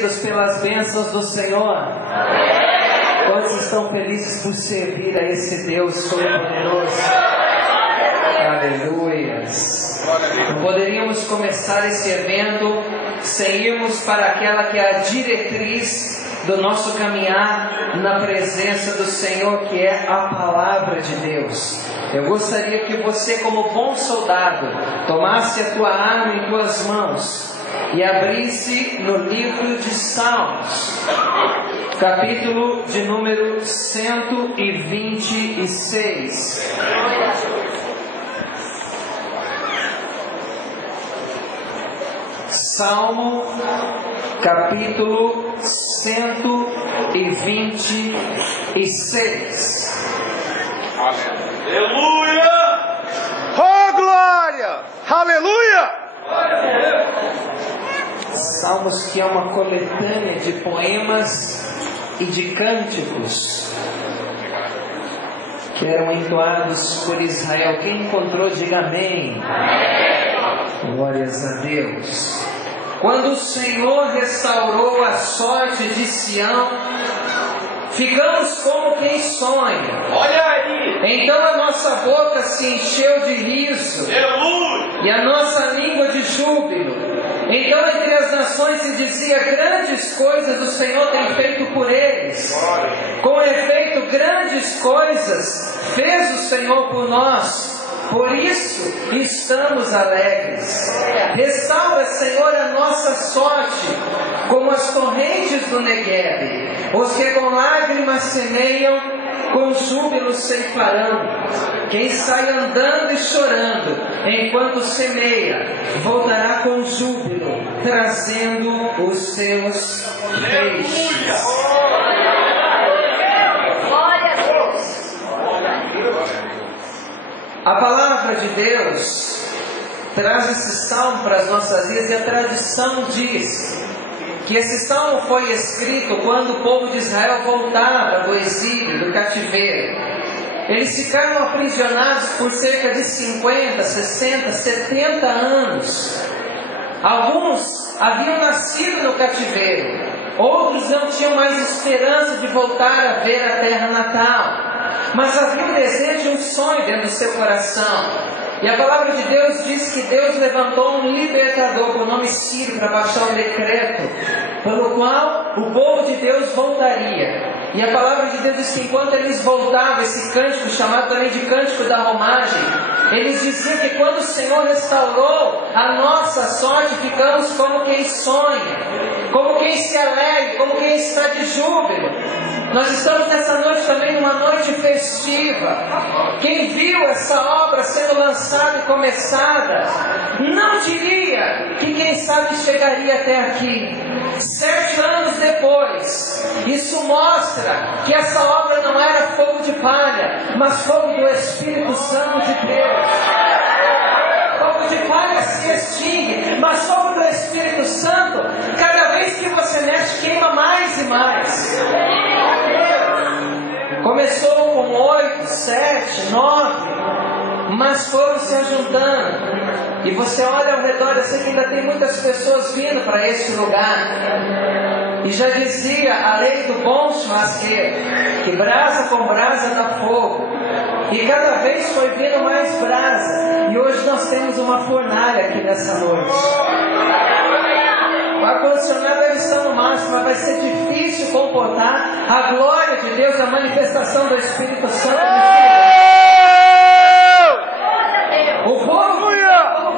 Pelas bênçãos do Senhor. Quantos estão felizes por servir a esse Deus Todo-Poderoso? Aleluias. Não poderíamos começar esse evento sem irmos para aquela que é a diretriz do nosso caminhar na presença do Senhor, que é a Palavra de Deus. Eu gostaria que você, como bom soldado, tomasse a tua arma em tuas mãos e abrisse no livro de Salmos, capítulo de número 126. Salmo, capítulo 126. Aleluia! Oh, glória! Aleluia! Salmos, que é uma coletânea de poemas e de cânticos que eram entoados por Israel. Quem encontrou, diga amém. Glórias a Deus. Quando o Senhor restaurou a sorte de Sião, ficamos como quem sonha. Olha aí! Então a nossa boca se encheu de riso. Aleluia! E a nossa língua de júbilo. Então entre as nações se dizia: grandes coisas o Senhor tem feito por eles. Com efeito, grandes coisas fez o Senhor por nós. Por isso estamos alegres. Restaura, Senhor, a nossa sorte, como as torrentes do Neguebe. Os que com lágrimas semeiam, com júbilo ceifarão. Quem sai andando e chorando, enquanto semeia, voltará com júbilo, trazendo os seus feixes. Glória a Deus. A palavra de Deus traz esse salmo para as nossas vidas, e a tradição diz que esse salmo foi escrito quando o povo de Israel voltava do exílio, do cativeiro. Eles ficaram aprisionados por cerca de 50, 60, 70 anos. Alguns haviam nascido no cativeiro, outros não tinham mais esperança de voltar a ver a terra natal. Mas havia um desejo e um sonho dentro do seu coração. E a palavra de Deus diz que Deus levantou um libertador com o nome Ciro para baixar um decreto pelo qual o povo de Deus voltaria. E a palavra de Deus diz que enquanto eles voltavam, esse cântico, chamado também de cântico da romagem, eles diziam que quando o Senhor restaurou a nossa sorte, ficamos como quem sonha, como quem se alegra, como quem está de júbilo. Nós estamos nessa noite também numa noite festiva. Quem viu essa obra sendo lançada e começada, não diria que quem sabe chegaria até aqui. 7 anos depois, isso mostra que essa obra não era fogo de palha, mas fogo do Espírito Santo de Deus. Fogo de palha se extingue, mas fogo do Espírito Santo, cada vez que você mexe, queima mais e mais. Começou com 8, 7, 9, mas foram se ajuntando. E você olha ao redor, eu sei que ainda tem muitas pessoas vindo para este lugar. E já dizia a lei do bom churrasqueiro, que brasa com brasa dá fogo. E cada vez foi vindo mais brasa. E hoje nós temos uma fornalha aqui nessa noite. O ar-condicionado está no máximo, mas vai ser difícil comportar a glória de Deus, a manifestação do Espírito Santo. O povo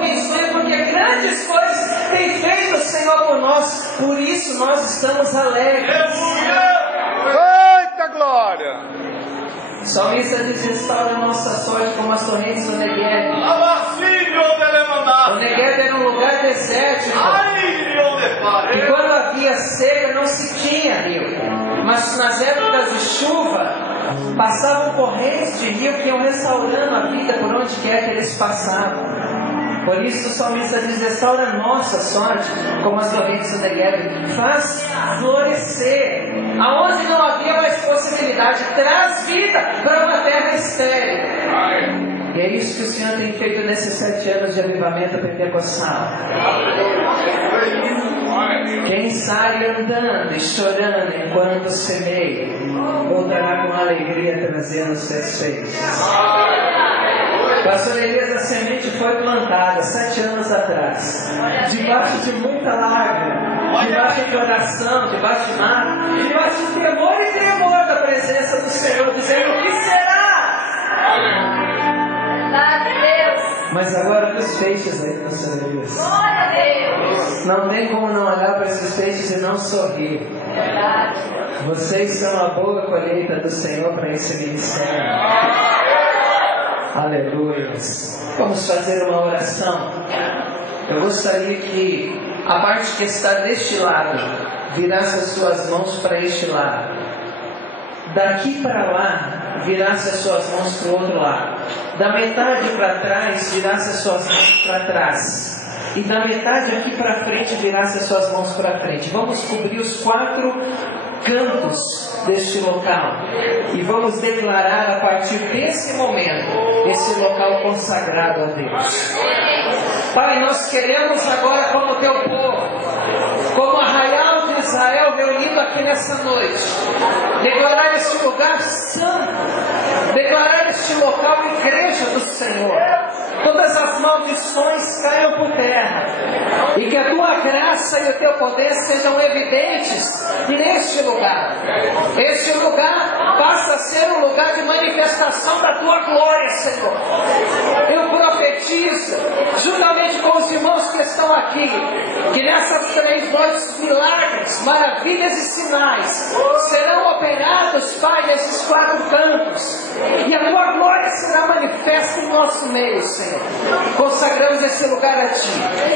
venceu porque grandes coisas tem feito o Senhor por nós, por isso nós estamos alegres. Eita glória! O salmista diz: restaura a nossa sorte como as torrentes do Neguebe. O Neguebe era um lugar desértico, e quando havia seca não se tinha rio, mas nas épocas de chuva passavam correntes de rio que iam restaurando a vida por onde quer que eles passavam. Por isso o salmista diz: restaura a nossa sorte como as torrentes do Neguebe, faz florescer aonde não havia mais possibilidade, traz vida para uma terra estéril. E é isso que o Senhor tem feito nesses 7 anos de avivamento pentecostal. Quem sai andando e chorando enquanto semeia, voltará com alegria trazendo os seus feitos. Pastor Elias, a semente foi plantada 7 anos atrás, debaixo de muita lágrima, debaixo de oração, debaixo de mar, debaixo de temor e tremor da presença do Senhor, dizendo: o que será? Mas agora os peixes aí, pastor Elias. Glória a Deus. Não tem como não olhar para esses peixes e não sorrir. Vocês são a boa colheita do Senhor para esse ministério. Aleluia. Vamos fazer uma oração. Eu gostaria que a parte que está deste lado virasse as suas mãos para este lado. Daqui para lá, virasse as suas mãos para o outro lado. Da metade para trás, virasse as suas mãos para trás. E da metade aqui para frente, virasse as suas mãos para frente. Vamos cobrir os 4 cantos deste local. E vamos declarar a partir desse momento, esse local consagrado a Deus. Pai, nós queremos agora, como teu povo, como arraial de Israel reunido aqui nessa noite, declarar este lugar santo, declarar este local igreja do Senhor. Todas as maldições caiam por terra, e que a tua graça e o teu poder sejam evidentes neste lugar. Este lugar passa a ser um lugar de manifestação da tua glória, Senhor. Eu profetizo, juntamente com os irmãos que estão aqui, que nessas 3 noites milagres, maravilhas e sinais serão operados, Pai, nesses 4 cantos, e a tua glória será manifesta em nosso meio, Senhor. Consagramos esse lugar a Ti.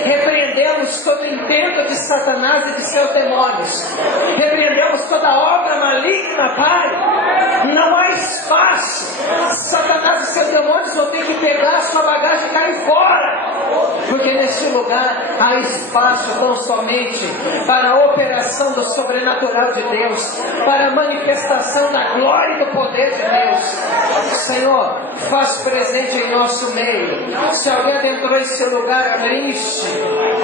Repreendemos todo intento de Satanás e de seus demônios. Repreendemos toda obra maligna, Pai. Não há espaço. Satanás e seus demônios vão ter que pegar a sua bagagem e cair fora. Porque neste lugar há espaço tão somente para a operação do sobrenatural de Deus, para a manifestação da glória e do poder de Deus. Senhor, faz presente em nosso meio. Se alguém adentrou esse lugar triste,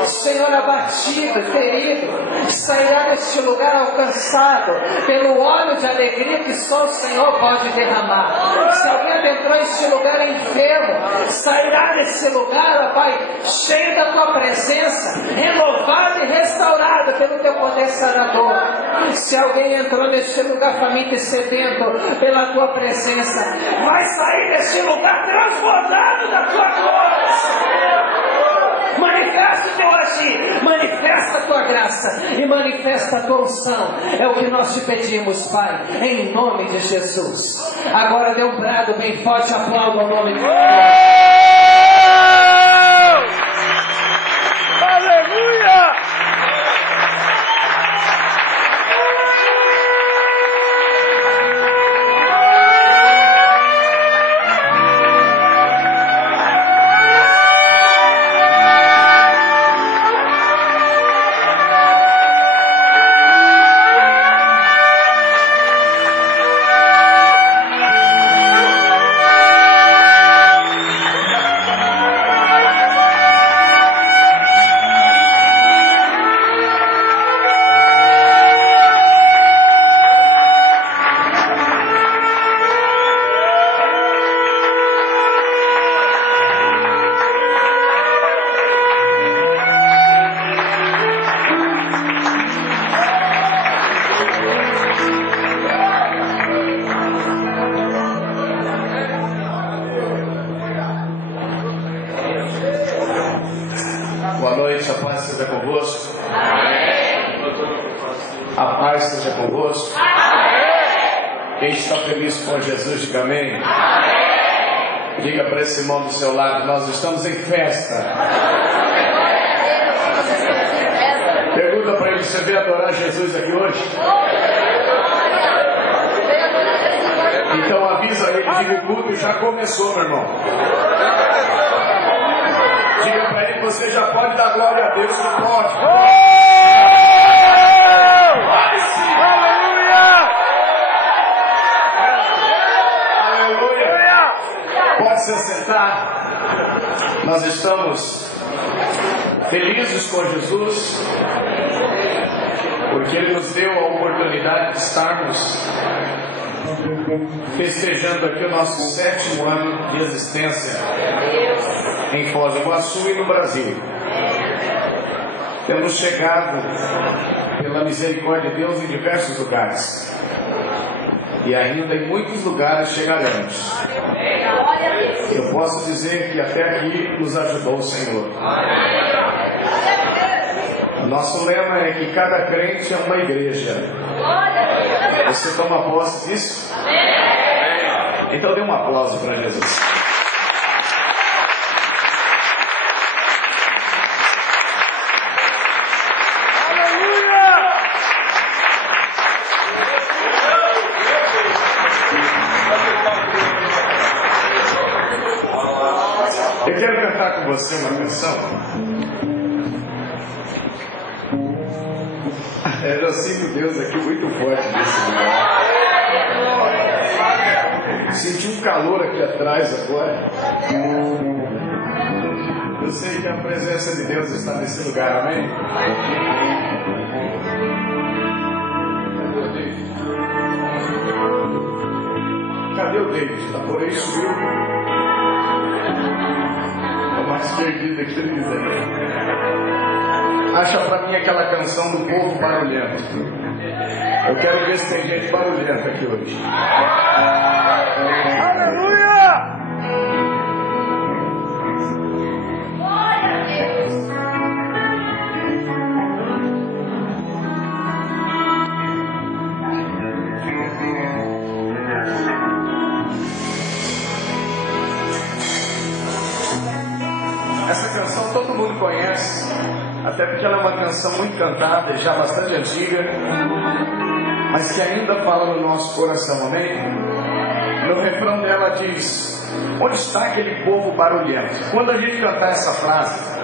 Senhor, abatido, ferido, sairá deste lugar alcançado pelo óleo de alegria que só o Senhor pode derramar. Se alguém adentrou este lugar enfermo, sairá desse lugar, ó Pai, cheio da tua presença, renovado e restaurado pelo teu poder sarador. Se alguém entrou neste lugar faminto e sedento pela tua presença, vai sair deste lugar transbordado da tua glória, Senhor. Manifesta o teu agir, manifesta a tua graça e manifesta a tua unção. É o que nós te pedimos, Pai, em nome de Jesus. Agora dê um brado bem forte, aplauda o nome de Deus. Aleluia! Boa noite, a paz seja convosco. A paz seja convosco. Quem está feliz com Jesus, diga amém. Diga para esse irmão do seu lado: nós estamos em festa. Pergunta para ele: você veio adorar Jesus aqui hoje? Então avisa ele, diga: o culto já começou, meu irmão. Diga para ele: você já pode dar glória a Deus, que pode. Vai sim! Aleluia! Aleluia! Pode se sentar. estamos felizes com Jesus, porque Ele nos deu a oportunidade de estarmos festejando aqui o nosso 7º ano de existência em Foz do Iguaçu e no Brasil. Temos chegado, pela misericórdia de Deus, em diversos lugares. E ainda em muitos lugares chegaremos. Eu posso dizer que até aqui nos ajudou o Senhor. Nosso lema é que cada crente é uma igreja. Você toma posse disso? Então dê um aplauso para Jesus. Eu quero cantar com você uma canção. Eu sinto Deus aqui muito forte nesse lugar. Senti um calor aqui atrás agora. Eu sei que a presença de Deus está nesse lugar, amém? Cadê o David? Tá por aí, subiu. Mais perdido que ele quiser. Acha pra mim aquela canção do povo barulhento. Eu quero ver se tem gente barulhenta aqui hoje. Aleluia! Essa canção todo mundo conhece, até porque ela é uma canção muito cantada, já bastante antiga, mas que ainda fala no nosso coração, amém? No refrão dela diz: onde está aquele povo barulhento? Quando a gente cantar essa frase,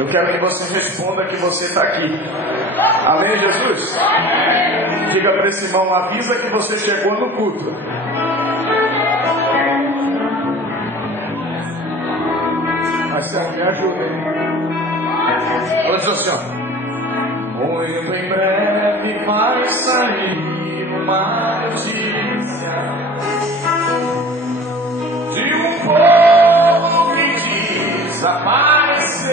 eu quero que você responda que você está aqui. Amém, Jesus? Diga para esse irmão, avisa que você chegou no culto. Mas me ajuda aí. Vou dizer assim, ó. Muito em breve vai sair uma notícia de um povo que desapareceu.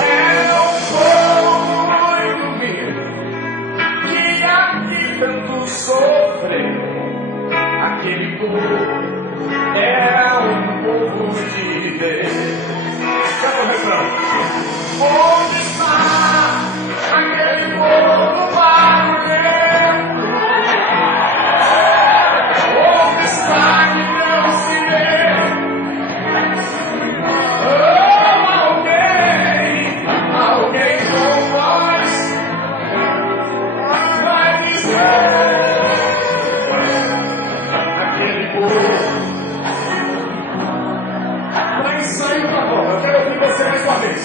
É um povo muito humilde que aqui tanto sofreu. Aquele povo é um povo de Deus. Canta o refrão. Onde está aquele povo barulhento? Onde está que não se vê? Alguém com voz vai dizer aquele povo. Eu quero ouvir você mais uma vez.